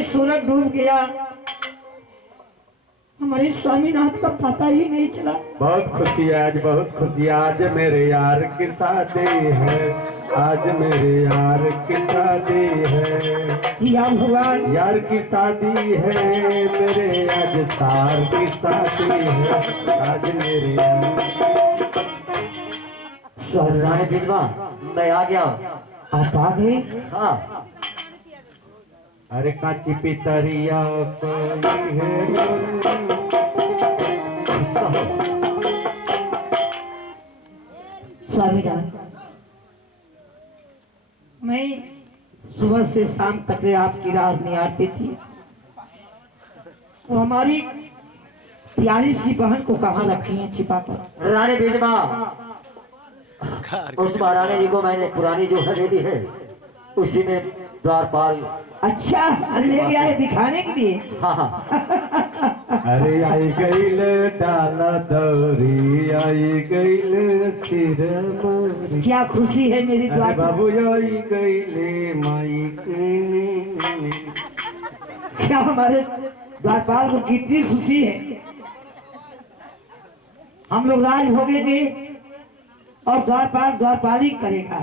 ये सूरज डूब गया, हमारे स्वामीनाथ का पता ही नहीं चला। बहुत खुशी है आज, बहुत खुशी। आज मेरे यार की शादी है, आज मेरे यार की शादी है। या भगवान, यार की शादी है मेरे, आज सार की शादी है, आज मेरे यार। रानी विधवा, मैं आ गया। आप आ गए? हाँ, अरे काची पितरिया कोई है। स्वामीनाथ, मैं सुबह से शाम तक आपकी राह निहारती थी, तो हमारी प्यारी सी बहन को कहाँ रखी है छिपा कर? रानी विधवा, उस महारानी जी को मैंने पुरानी जो हवेली है उसी में द्वारपाल। अच्छा, ले गया है दिखाने के लिए? हाँ हाँ, अरे आई गईल डाला दौरी, आई गईल सिर मोरी। क्या खुशी है मेरी अरे द्वार बाबू आई गईले माई के। क्या हमारे द्वारपाल को कितनी खुशी है। हम लोग राज भोगेंगे और द्वारपाल द्वारपाली करेगा।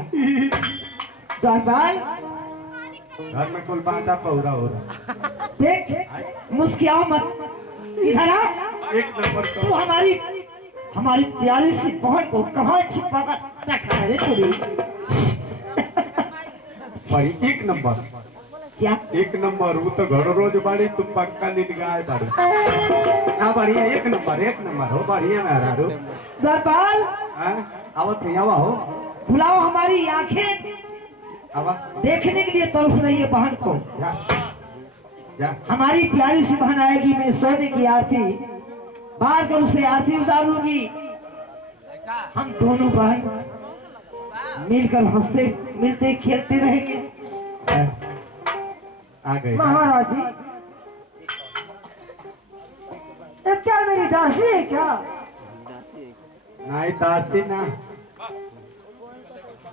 द्वारपाल घर में कुल बांटा पौरा हो रहा। देख, मुस्कियाओ मत, इधर आ। एक नंबर तू हमारी प्यारी सी बहन को कहाँ छिपा कर रखा है रे तूने? भाई एक नंबर, क्या एक नंबर। वो तो घर रोज बाड़ी, तुम पक्का नीट गाय बाड़ी। हाँ बढ़िया, एक नंबर, एक नंबर हो। बढ़िया मेरा रू। द्वारपाल, आवत नहीं आवा हो, बुलाओ हमारी आंखें आवा देखने के लिए तरस रही है बहन को। जा जा। हमारी प्यारी सी बहन आएगी, मैं सोने की आरती बाहर कर उसे आरती उतारूंगी। हम दोनों बहन मिलकर हंसते मिलते खेलते रहेंगे। आ गए महाराज जी, ये क्या मेरी दासी है क्या? नहीं दासी ना।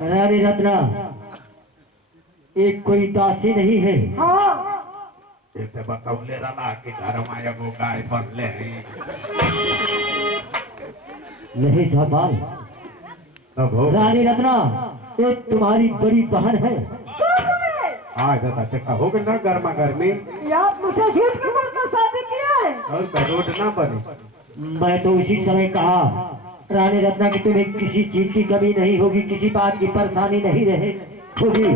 रानी रत्ना, एक कोई दासी नहीं है। हाँ, जैसे बतौले रहा कि घर में एगो गाय बनले हैं। नहीं धपाल, तब हो रानी रत्ना एक तुम्हारी बड़ी बहन है। आ जाता चक्का हो गया ना, गर्मा गर्मी। आप मुझे झूठ के बोलकर शादी किया है? और रोड ना बने। मैं तो उसी समय कहा रानी रत्ना कि तुम्हें किसी चीज की कमी नहीं होगी, किसी बात की परेशानी नहीं रहे होगी,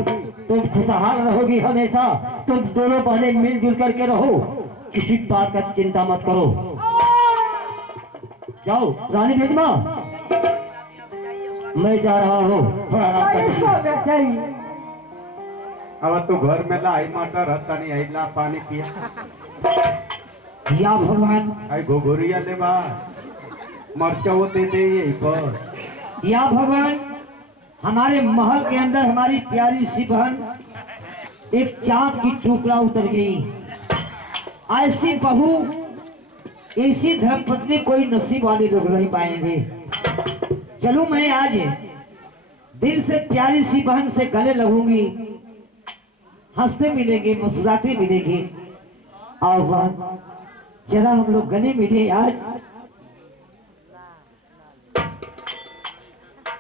तुम खुशहाल रहोगी हमेशा। तुम दोनों बहनें मिलजुल करके रहो, किसी बात का चिंता मत करो। जाओ रानी भेजमा, मैं जा रहा हूँ, थोड़ा आराम कर। अब तू घर में लाई मटर हता नहीं, आई ला पानी पिया। या भगवान, आई घोघरिया ले बा, मरचा वो दे दे यही पर। या भगवान, हमारे महल के अंदर हमारी प्यारी सी बहन एक चांद की टुकड़ा उतर गई। ऐसी बहू, ऐसी धर्मपत्नी कोई नसीब वाले लोग नहीं पाएंगे। चलो मैं आज दिल से प्यारी सी बहन से गले लगूंगी, हंसते मिलेंगे, मुस्कुराते मिलेंगे। और बहन, जरा हम लोग गले मिले आज।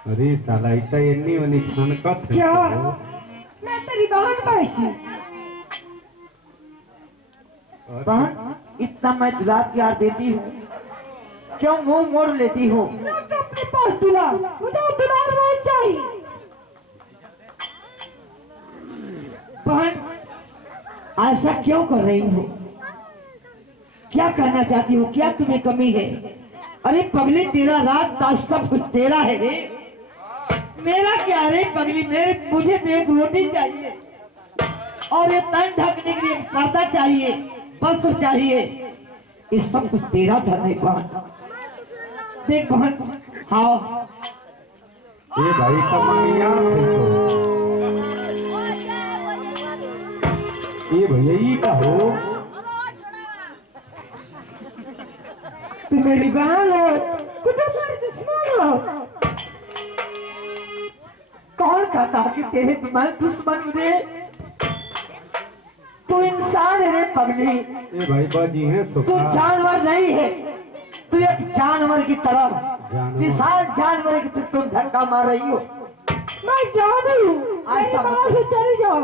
अरे साला इतना एन्नी वनी छनकत है। क्या? मैं तेरी बहन कैसी? बहन, इतना मैं दुलार प्यार देती हूँ, क्यों मुंह मोड़ लेती हो? अपने पास दुलार, मुझे दुलार बहुत चाहिए। बहन, ऐसा क्यों कर रही हो? क्या कहना चाहती हो? क्या तुम्हें कमी है? अरे पगली, तेरा रात ताज सब कुछ तेरा है रे। मेरा क्या रे पगली? मुझे तो एक रोटी चाहिए और ये तन ढकने के लिए पर्दा चाहिए, वस्त्र चाहिए। ये सब कुछ तेरा धन है बहन। देख बहन, हाँ ये भाई कमानिया ये भैया ये का हो। तू मेरी बहन हो, तू तो मेरी दुश्मन हो। कौन कहता कि तेरे तुम्हारे दुश्मन मुझे? तू इन इंसान है रे पगली, ए भाई बाजी है तू सुखा। जानवर नहीं है, तू एक जानवर की तरह जानवर। विशाल जानवर की तुम धक्का मार रही हो। मैं जानू हूँ, आज मेरी समझ माँ से चली जाओ,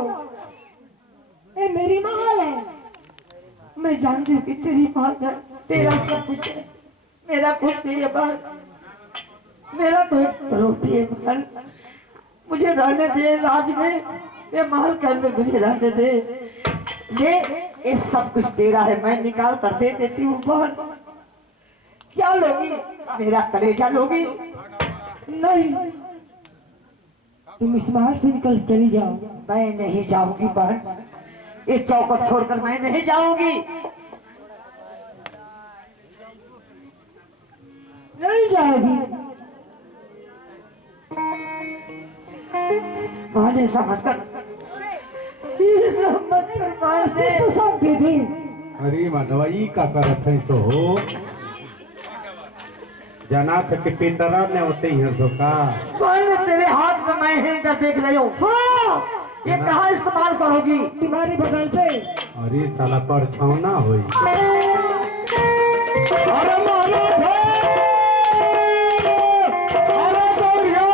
ये मेरी माँ है। मैं जानती हूँ कि तेरी माँ है, तेरा सब कुछ है, मेरा कुछ नहीं है बहन, मेरा तो एक रोटी है बहन। मुझे रहने दे राज में, ये महल के अंदर मुझे रहने दे। ये सब कुछ तेरा है, मैं निकाल कर दे देती हूँ बहन। क्या लोगी? मेरा कलेजा लोगी? नहीं, तुम इस महल से निकल चली जाओ। मैं नहीं जाऊंगी बहन, ये चौकट छोड़कर मैं नहीं जाऊंगी। नहीं जाओगी? बहन ऐसा मत कर, ऐसा मत कर बहन। तो सब दे दे। अरे माधवा ई का करत है सो हो जना के पिंडरा ने होते ही है सो का। बहन तेरे हाथ में मैं हिंटर देख रही हूँ। हाँ, ये कहाँ इस्तेमाल करोगी? तुम्हारे बगल पे। अरे साला परछौना होई। अरे मारो छे! अरे गौरिया,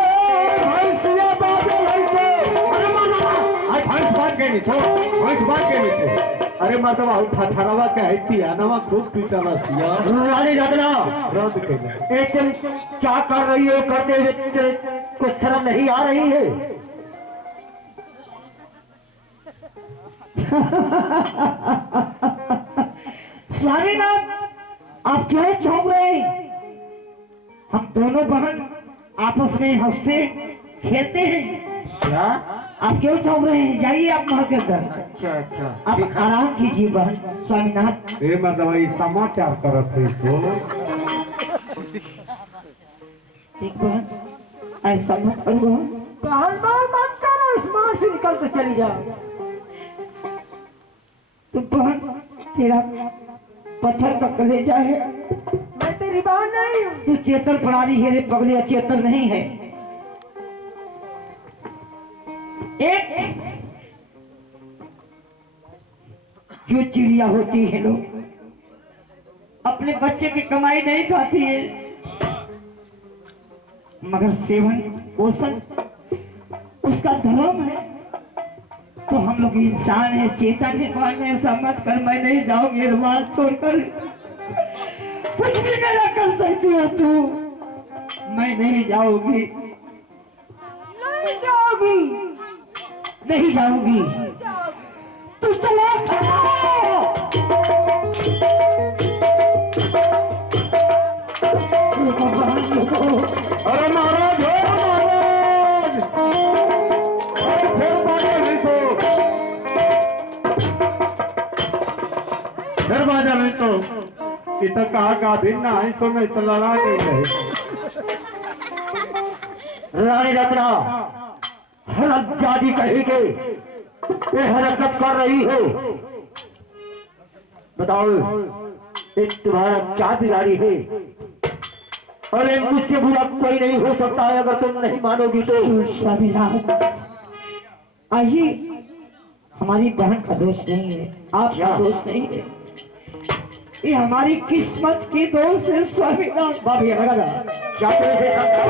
भैंसिया बादल है छे! अरे मारो! आज भैंस बात के नीचे भैंस बात के नीचे। अरे माधवा ठठरवा के हैती आनवा खूब पीटला सिया। रानी रत्ना, रद्द कैला। एक दिन क्या कर रही हो? करते हुए कुछ शर्म नहीं आ रही है? स्वामीनाथ, आप क्यों चौंक रहे हैं? हम दोनों बहन आपस में हंसते खेलते हैं। क्या? आप क्यों चौंक रहे हैं? जाइए आप महल के अंदर, अच्छा अच्छा। आप आराम कीजिए बहन। स्वामीनाथ, ए माधवा ई समाचार करत है सो। एक बहन ऐसा मत करो बहन। बहन मत करो, इस महल से निकल कर चली जाओ। तो बहन तेरा पत्थर का कलेजा है, मैं तेरी बहन नहीं हूँ। तू चेतन प्राणी है रे पगली, चेतन नहीं है। एक जो चिड़िया होती है लोग अपने बच्चे की कमाई नहीं खाती है, मगर सेवन पोषण उसका धर्म है। तो हम लोग इंसान है, चेतन है, मान ऐसा मत कर। मैं नहीं जाऊंगी रुमाल छोड़कर, कुछ भी मेरा कर सकती हो तू, मैं नहीं जाऊंगी। नहीं जाओगी? नहीं जाऊंगी। तू चला अरे महाराज हो महाराज। अरे फिर बाजा नहीं तो फिर बाजा नहीं तो इतना कहा गाभिन ना है सो में इतना लड़ा गई है। रानी रत्ना, हरमजादी कहेंगे ये हरकत कर रही हो? बताओ, एक तुम्हारा क्या बिगाड़ी है? अरे मुझसे बुरा कोई नहीं हो सकता है, अगर तुम नहीं मानोगी तो। स्वामीनाथ, आइए, हमारी बहन का दोष नहीं है, आपका दोष नहीं है, ये हमारी किस्मत की दोष है स्वामीनाथ। बाबी लगा क्या तुम इसे समझाओ?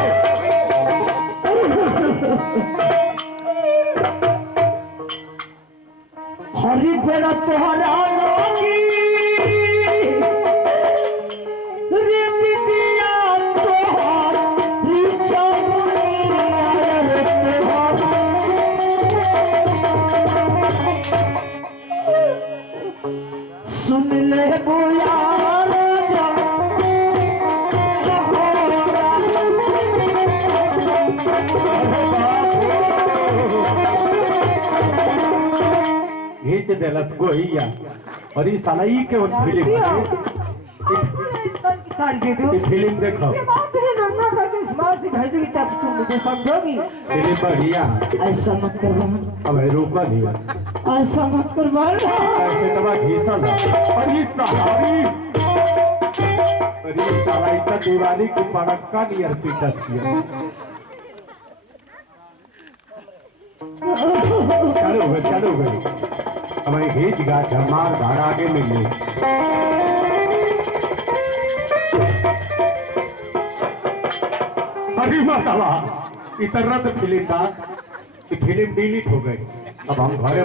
हरी बेड़ा तोहरा लोगी रे बिटिया तोहरी चौनिया रे सुन ले बुलार घींच देलस गोहिया। और ये साला ई के और फिल्म फिल्म देखो। समझोगी? फिल्म बढ़िया। ऐसा मत कर बहन, अब रुका लिया ऐसा मत कर बहन। ऐसे दबा घीसल। और ये सहारी अरे साला इतना दिवाली की पड़क्का नियर पीटत किया। चालू हो गई हमें हिच गा धमार धार आगे मिले अरे मातावा इतना तो फिल्म था कि फिल्म डिलीट हो गई अब हम घरे